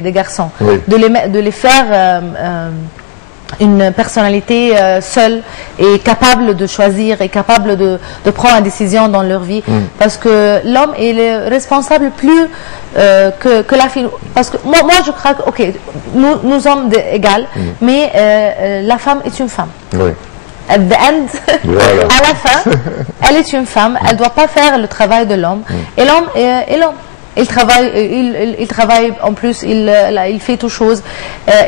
des garçons, oui. de les faire une personnalité seule et capable de choisir et capable de prendre une décision dans leur vie, parce que l'homme est le responsable plus que la fille, parce que moi je crois que ok, nous sommes égales, mais la femme est une femme. Oui. At the end, Voilà. à la fin, elle est une femme, elle ne doit pas faire le travail de l'homme, et l'homme est l'homme. Il travaille en plus, il fait toutes choses.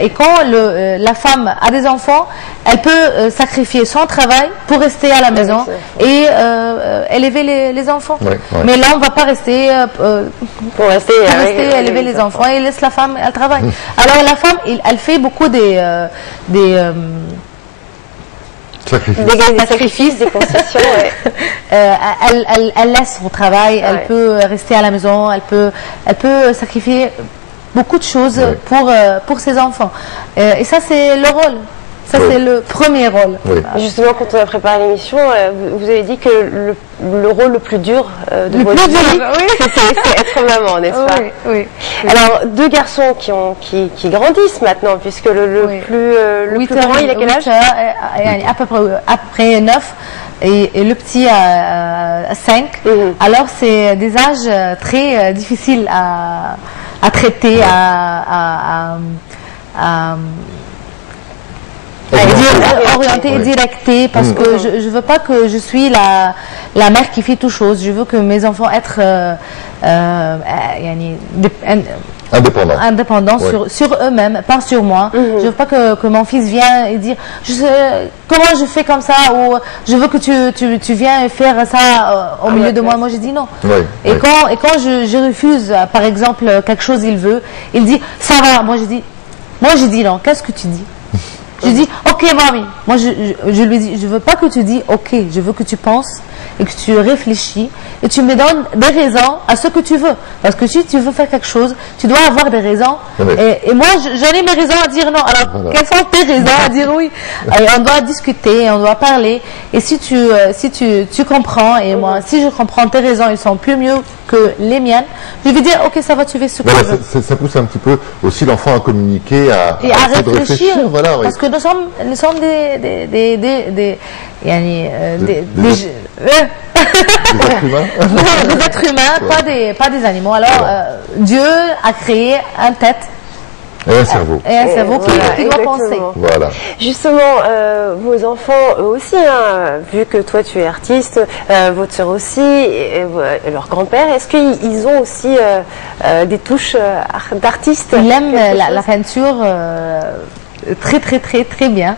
Et quand la femme a des enfants, elle peut sacrifier son travail pour rester à la maison et élever les enfants. Oui, oui. Mais l'homme ne va pas rester pour rester élever les enfants et laisse la femme, elle travaille. Alors la femme, elle fait beaucoup des sacrifices, des concessions. Elle laisse son travail, elle peut rester à la maison, elle peut sacrifier beaucoup de choses pour ses enfants. Et ça, c'est le rôle. Ça, c'est le premier rôle. Oui. Justement, quand on a préparé l'émission, vous avez dit que le rôle le plus dur de votre vie, c'est être maman, n'est-ce pas? Oui. Alors, deux garçons qui grandissent maintenant, puisque le plus grand, il a quel âge? À peu près 9. Et le petit a 5. Alors, c'est des âges très difficiles à traiter, orienter et directer, parce que je veux pas que je suis la mère qui fait toutes choses. Je veux que mes enfants être indépendants sur eux-mêmes, pas sur moi. Je veux pas que mon fils vienne et dire comment je fais comme ça, ou je veux que tu viens faire ça au milieu de moi. Moi je dis non. Et quand je refuse par exemple quelque chose, il veut, il dit ça va. Moi je dis non. Qu'est-ce que tu dis? Je dis, ok, mamie. Moi, je lui dis, je veux pas que tu dis, ok, je veux que tu penses et que tu réfléchis et tu me donnes des raisons à ce que tu veux. Parce que si tu veux faire quelque chose, tu dois avoir des raisons. Et moi, j'en ai mes raisons à dire non. Alors, quelles sont tes raisons à dire oui? Et on doit discuter, on doit parler. Et si tu comprends, et moi, si je comprends tes raisons, ils sont plus mieux que les miennes, je vais dire, ok, ça va, tu fais ce que tu veux. Ça pousse un petit peu aussi l'enfant à communiquer, à réfléchir. Voilà, parce que nous sommes des êtres humains, pas des animaux. Alors, Dieu a créé une tête et un cerveau. Et un cerveau qui doit penser. Voilà. Justement, vos enfants, eux aussi, vu que toi tu es artiste, votre soeur aussi, et leur grand-père, est-ce qu'ils ont aussi des touches d'artiste? Ils aiment la peinture très bien.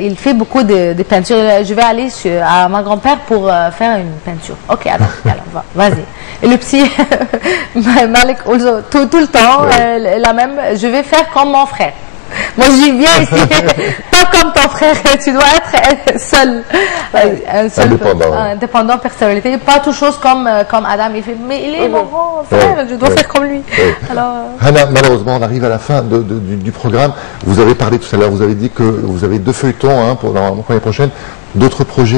Il fait beaucoup de peintures. Je vais aller à ma grand-père pour faire une peinture. Ok, alors vas-y. Et le petit Malik, tout le temps, la même, je vais faire comme mon frère. Moi, je viens ici, pas comme ton frère, tu dois être seul, indépendant, personnalité, pas toute chose comme Adam. Il fait, mais il est mon grand frère, je dois faire comme lui. Alors, Hana, malheureusement, on arrive à la fin du programme. Vous avez parlé tout à l'heure, vous avez dit que vous avez 2 feuilletons pour l'année prochaine, d'autres projets.